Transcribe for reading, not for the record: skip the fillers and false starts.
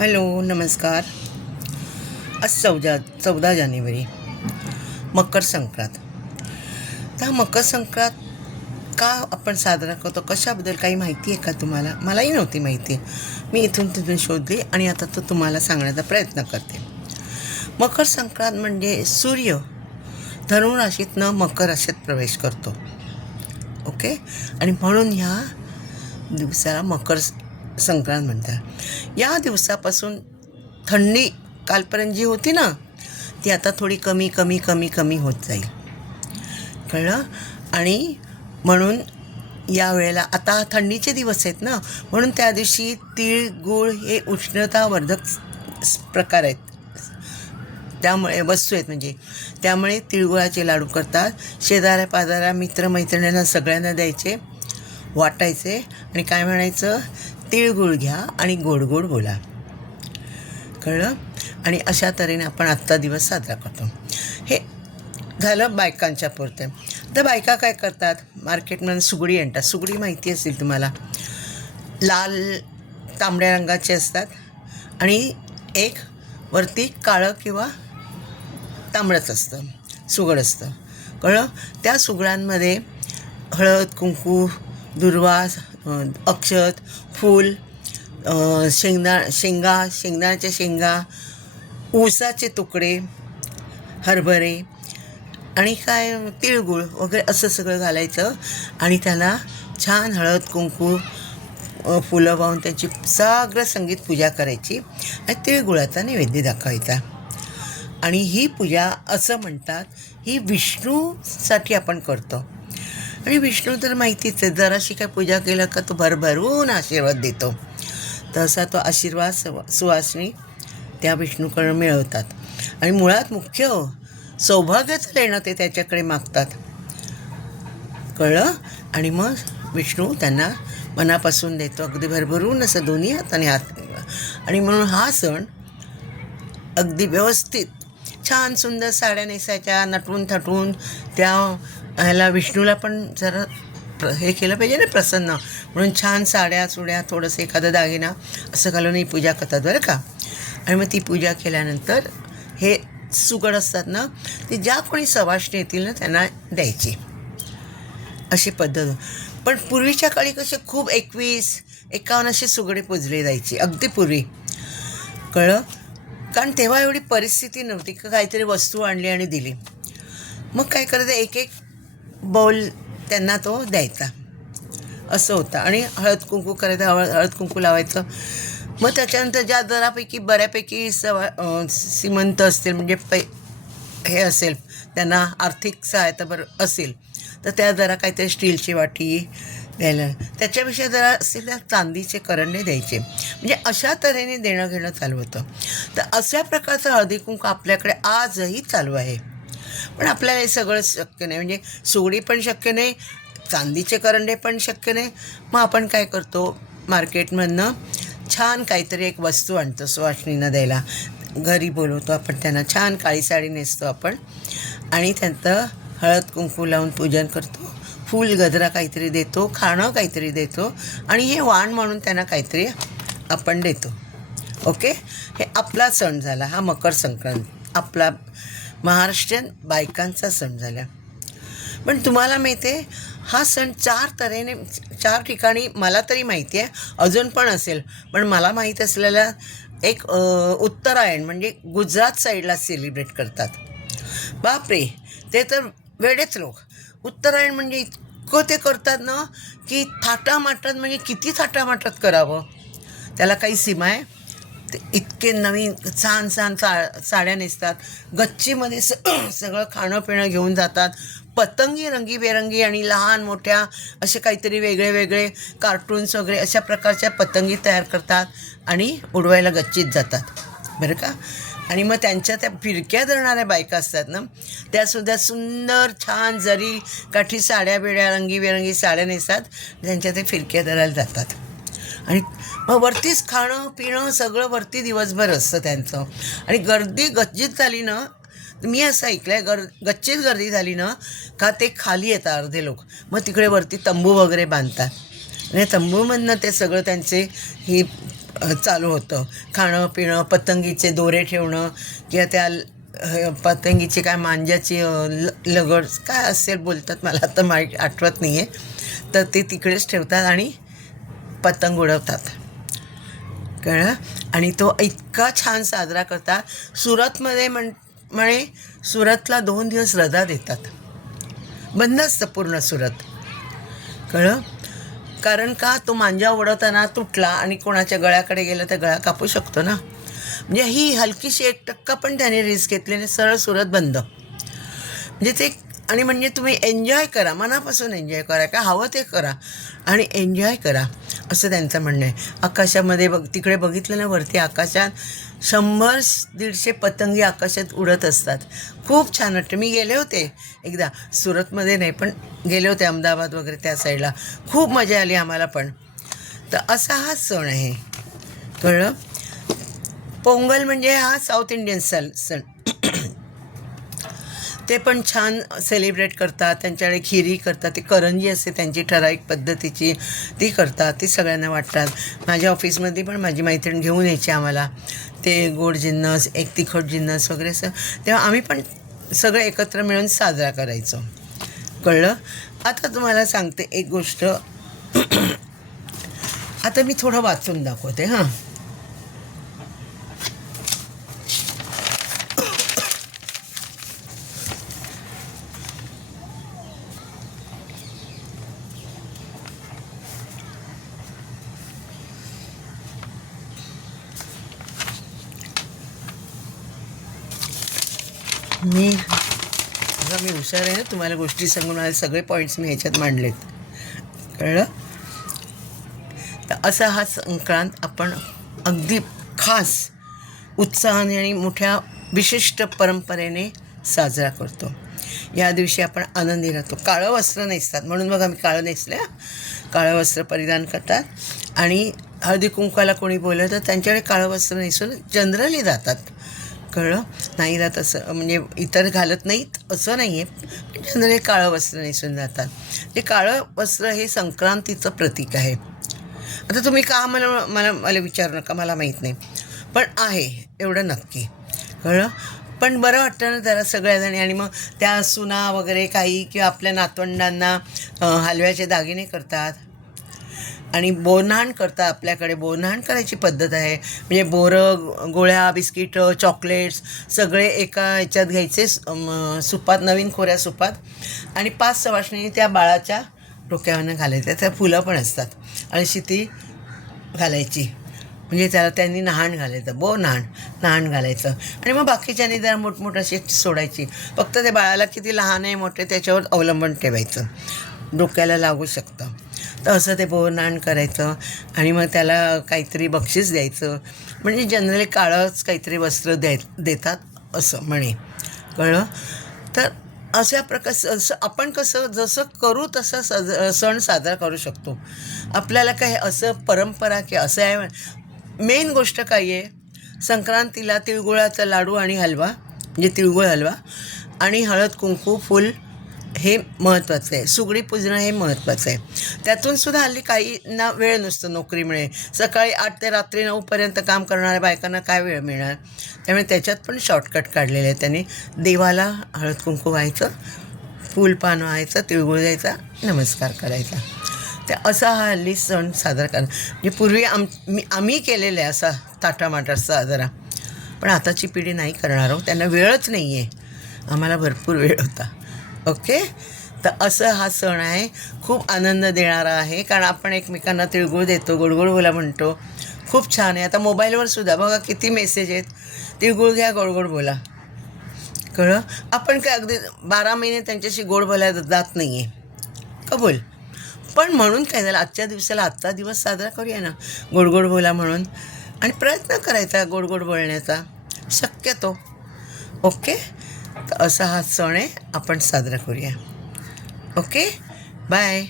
Hello, नमस्कार. आज 14 जानेवारी, मकर संक्रांत. तर मकर संक्रांत का आपण साजरा करतो, कशाबद्दल काही माहिती आहे का तुम्हाला? मलाही नव्हती माहिती. मी इथून तिथून शोधली आणि आता तो तुम्हाला सांगण्याचा प्रयत्न करते. मकर संक्रांत म्हणजे सूर्य धनु राशीतनं मकर राशीत प्रवेश करतो. ओके, आणि म्हणून ह्या दिवसाला मकर संक्रांत म्हणतात. या दिवसापासून थंडी कालपर्यंत जी होती ना, ती आता थोडी कमी कमी कमी कमी होत जाईल. कळलं? आणि म्हणून या वेळेला आता थंडीचे दिवस आहेत ना, म्हणून त्या दिवशी तीळ गूळ हे उष्णतावर्धक प्रकार आहेत, त्यामुळे वस्तू आहेत. म्हणजे त्यामुळे तिळगुळाचे लाडू करतात. शेजाऱ्या पाजाऱ्या मित्रमैत्रिणींना सगळ्यांना द्यायचे, वाटायचे आणि काय म्हणायचं, तिळगुळ घ्या आणि गोड गोड बोला. कळलं? आणि अशा तऱ्हेने आपण आजचा दिवस साजरा करतो. हे झालं बायकांच्या पुरते. तर बायका काय करतात, मार्केटमध्ये सुगडी आणतात. सुगडी माहिती असेल तुम्हाला, लाल तांबड्या रंगाचे असतात आणि एक वरती काळं किंवा तांबडंच असतं, सुगड असतं. कळलं? त्या सुगडांमध्ये हळद, कुंकू, दुर्वा, अक्षत, फूल, शेंगदाण्याच्या शेंगा, ऊसाचे तुकडे, हरभरे आणि काय तिळगुळ वगैरे असं सगळं घालायचं आणि त्याला छान हळद कुंकू फुलं वाहून त्यांची सगळं संगीत पूजा करायची आणि तिळगुळाचा नैवेद्य दाखवायचा. आणि ही पूजा असं म्हणतात, ही विष्णूसाठी आपण करतो. आणि विष्णू तर माहितीच आहे, जराशी काय पूजा केलं का तो भरभरून आशीर्वाद देतो. तसा तो आशीर्वाद सुवासिनी त्या विष्णूकडे मिळवतात. आणि मुळात मुख्य सौभाग्याचं लेणं ते त्याच्याकडे मागतात. कळलं? आणि मग विष्णू त्यांना मनापासून देतो, अगदी भरभरून असं दोन्ही हाताने हात. आणि म्हणून हा सण अगदी व्यवस्थित छान सुंदर साड्या नेसायच्या, नटून थटून त्या ह्याला विष्णूला पण जरा हे केलं पाहिजे ना, प्रसन्न म्हणून छान साड्या चुड्या थोडंसं एखादा दागिना असं घालून ही पूजा करतात बरं का. आणि मग ती पूजा केल्यानंतर हे सुगड असतात ना, ते ज्या कोणी सवाष्णी येतील ना त्यांना द्यायची, अशी पद्धत. पण पूर्वीच्या काळी कसे खूप 21-51 अशी सुगडे पुजली जायची, अगदी पूर्वी. कळलं? कारण तेव्हा एवढी परिस्थिती नव्हती का काहीतरी वस्तू आणली आणि दिली. मग काय करायचं, एक एक बाउल त्यांना तो द्यायचा, असं होतं. आणि हळद कुंकू करायचं, हळद कुंकू लावायचं. मग त्याच्यानंतर ज्या दरापैकी बऱ्यापैकी श्रीमंत असतील, म्हणजे हे असेल, त्यांना आर्थिक सहायता बरं असेल, तर त्या जरा काहीतरी स्टीलची वाटी द्यायला, त्याच्यापेक्षा जरा असेल त्या चांदीचे करंडे द्यायचे. म्हणजे अशा तऱ्हेने देणं घेणं चालू होतं. तर अशा प्रकारचं हळदी कुंकू आपल्याकडे आजही चालू आहे. पण आपल्याला हे सगळं शक्य नाही, म्हणजे सुगडी पण शक्य नाही, चांदीचे करंडे पण शक्य नाही. मग आपण काय करतो, मार्केटमधनं छान काहीतरी एक वस्तू आणतो सुवासिनींना द्यायला. घरी बोलवतो आपण त्यांना, छान काळी साडी नेसतो आपण आणि त्यांचं हळद कुंकू लावून पूजन करतो, फूल गजरा काहीतरी देतो, खाणं काहीतरी देतो आणि हे वाण म्हणून त्यांना काहीतरी आपण देतो. ओके, हे आपला सण झाला, हा मकर संक्रांत आपला महाराष्ट्रीयन बायकांचा सण झाला. पण तुम्हाला माहिती आहे, हा सण 4 ठिकाणी मला तरी माहिती आहे, अजून पण असेल, पण मला माहीत असलेला एक उत्तरायण म्हणजे गुजरात साईडला सेलिब्रेट करतात. बापरे, ते तर वेडेच लोक. उत्तरायण म्हणजे इतकं ते करतात ना, की थाटामाटात, म्हणजे किती थाटामाटात करावं, त्याला काही सीमा आहे. ते इतके नवीन छान छान साड्या नेसतात, गच्चीमध्ये सगळं खाणं पिणं घेऊन जातात, पतंगी रंगीबेरंगी आणि लहान मोठ्या असे काहीतरी वेगळे वेगळे कार्टून्स वगैरे अशा प्रकारच्या पतंगी तयार करतात आणि उडवायला गच्चीत जातात बरं का. आणि मग त्यांच्या त्या फिरक्या धरणाऱ्या बायका असतात ना, त्यासुद्धा सुंदर छान जरी काठी साड्या बिड्या रंगीबेरंगी साड्या नेसतात, त्यांच्या ते फिरक्या धरायला जातात. आणि मग वरतीच खाणं पिणं सगळं वरती दिवसभर असतं त्यांचं. आणि गर्दी गच्चीत झाली ना, मी असं ऐकलं आहे, गच्चीत गर्दी झाली ना का ते खाली येतात अर्धे लोक, मग तिकडे वरती तंबू वगैरे बांधतात आणि तंबूमधनं ते सगळं त्यांचे ही चालू होतं. खाणं पिणं, पतंगीचे दोरे ठेवणं किंवा त्या पतंगीचे काय मांज्याची लगड काय असेल बोलतात, मला आता आठवत नाही आहे. तर ते तिकडेच ठेवतात आणि पतंग उडवतात. कळलं. आणि तो इतका छान साजरा करतात. सुरतमध्ये म्हणे सुरतला 2 दिवस रजा देतात, बंद असतं पूर्ण सुरत. कळलं. कारण का, तो मांजा उडवताना तुटला आणि कोणाच्या गळ्याकडे गेला तर गळा कापू शकतो ना. म्हणजे ही हलकीशी 1% पण त्याने रिस्क घेतली नाही, सरळ सुरत बंद. म्हणजे ते, आणि म्हणजे तुम्ही एन्जॉय करा, मनापासून एन्जॉय करा, काय हवं ते करा आणि एन्जॉय करा, असं त्यांचं म्हणणं आहे. आकाशामध्ये तिकडे बघितलं ना, वरती आकाशात 100-150 पतंगी आकाशात उडत असतात. खूप छान वाटतं. मी गेले होते एकदा, सुरतमध्ये नाही पण गेले होते, अहमदाबाद वगैरे त्या साईडला. खूप मजा आली आम्हाला पण. तर असा हा सण आहे. कळलं. पोंगल म्हणजे हा साऊथ इंडियन सण. ते पण छान सेलिब्रेट करतात. त्यांच्याकडे खिरी करतात, ती करंजी असते त्यांची ठराविक पद्धतीची, ती करतात, ती सगळ्यांना वाटतात. माझ्या ऑफिसमध्ये पण माझी मैत्रीण घेऊन यायची आम्हाला ते गोड जिन्नस, एक तिखट जिन्नस वगैरे असं. तेव्हा आम्ही पण सगळं एकत्र मिळून साजरा करायचो. कळलं. आता तुम्हाला सांगते एक गोष्ट. आता मी थोडं वाचून दाखवते हां. मी हुशार आहे, तुम्हाला गोष्टी सांगून मला सगळे पॉईंट्स मी ह्याच्यात मांडलेत. कळलं. तर असा हा संक्रांत आपण अगदी खास उत्साहाने आणि मोठ्या विशिष्ट परंपरेने साजरा करतो. या दिवशी आपण आनंदी राहतो. काळं वस्त्र नेसतात, म्हणून बघा मी काळं नेसलं. काळं वस्त्र परिधान करतात आणि हळदी कुंकाला कोणी बोललं तर त्यांच्याकडे काळं वस्त्र नेसून जनरली जातात. कळलं. नाही राहत असं म्हणजे इतर घालत नाहीत असं नाही आहे, जनरली काळं वस्त्र नेसून जातात. ते काळं वस्त्र हे संक्रांतीचं प्रतीक आहे. आता तुम्ही का मला विचारू नका, मला माहीत नाही, पण आहे एवढं नक्की. कळलं. पण बरं वाटतं ना जरा सगळ्याजणी. आणि मग त्या सुना वगैरे काही किंवा आपल्या नातवंडांना हलव्याचे दागिने करतात आणि बोरन्हाण करतात. आपल्याकडे बोरन्हाण करायची पद्धत आहे. म्हणजे बोरं, गोळ्या, बिस्किटं, चॉकलेट्स सगळे एका ह्याच्यात घ्यायचे, सुपात, नवीन खोऱ्या सुपात, आणि 5 सवाष्णी त्या बाळाच्या डोक्यावरनं घालायच्या. त्या फुलं पण असतात आणि शिती घालायची. म्हणजे त्याला त्यांनी नहाण घालायचं, नहाण घालायचं. आणि मग बाकीच्यानी जरा मोठमोठं अशी सोडायची. फक्त ते बाळाला किती लहान आहे मोठे त्याच्यावर अवलंबन ठेवायचं, डोक्याला लागू शकतं. तर असं ते बोरन्हाण करायचं आणि मग त्याला काहीतरी बक्षीस द्यायचं. म्हणजे जनरली काळंच काहीतरी वस्त्र देतात असं म्हणे. कळलं. तर अशा प्रकार आपण जसं करू तसं सण साजरा करू शकतो. आपल्याला काय असं परंपरा की असं आहे. मेन गोष्ट काय आहे, संक्रांतीला तिळगुळाचा लाडू आणि हलवा, म्हणजे तिळगुळ हलवा आणि हळद कुंकू फूल हे महत्त्वाचं आहे. सुगडी पूजणं हे महत्त्वाचं आहे. त्यातूनसुद्धा हल्ली काहींना वेळ नसतो नोकरीमुळे. सकाळी 8 ते रात्री 9पर्यंत काम करणाऱ्या बायकांना काय वेळ मिळणार. त्यामुळे त्याच्यात पण शॉर्टकट काढलेले आहे त्यांनी. देवाला हळद कुंकू व्हायचं, फूलपान व्हायचं, तिळगुळ द्यायचा, नमस्कार करायचा. ते असा हा हल्ली सण साजरा करणं. म्हणजे पूर्वी आम्ही केलेलं आहे असा थाटामाटात साजरा, पण आताची पिढी नाही करणार. त्यांना वेळच नाही आहे. आम्हाला भरपूर वेळ होता. ओके. तर असं हा सण आहे, खूप आनंद देणारा आहे. कारण आपण एकमेकांना तिळगुळ देतो, गोडगोड बोला म्हणतो. खूप छान आहे. आता मोबाईलवर सुद्धा बघा किती मेसेज आहेत, तिळगुळ घ्या, गोडगोड बोला. कळलं. आपण काय अगदी 12 महिने त्यांच्याशी गोड बोलायला जात नाही आहे, कबूल. पण म्हणून काय झालं, आजच्या दिवसाला आजचा दिवस साजरा करूया ना, गोडगोड बोला म्हणून. आणि प्रयत्न करायचा गोडगोड बोलण्याचा शक्यतो. ओके. तर असा हा सण आहे, आपण साजरा करूया. ओके. बाय.